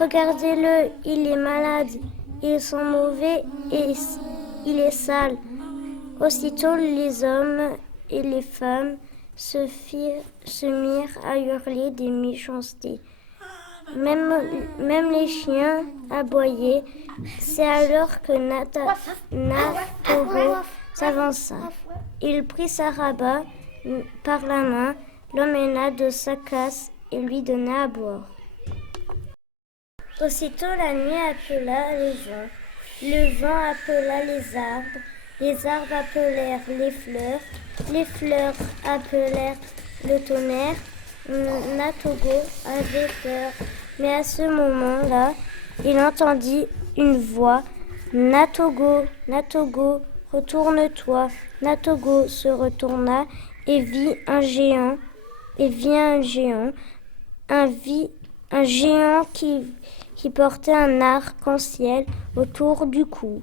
Regardez-le, il est malade, il sent mauvais et il est sale. Aussitôt les hommes et les femmes se mirent à hurler des méchancetés. Même les chiens aboyaient. C'est alors que Natogo s'avança. Il prit Saraba par la main, l'emmena de sa casse et lui donna à boire. Aussitôt la nuit appela le vent. Le vent appela les arbres appelèrent les fleurs appelèrent le tonnerre. Natogo avait peur, mais à ce moment-là, il entendit une voix. Natogo, Natogo, retourne-toi. Natogo se retourna et vit un géant, un géant qui portait un arc-en-ciel autour du cou.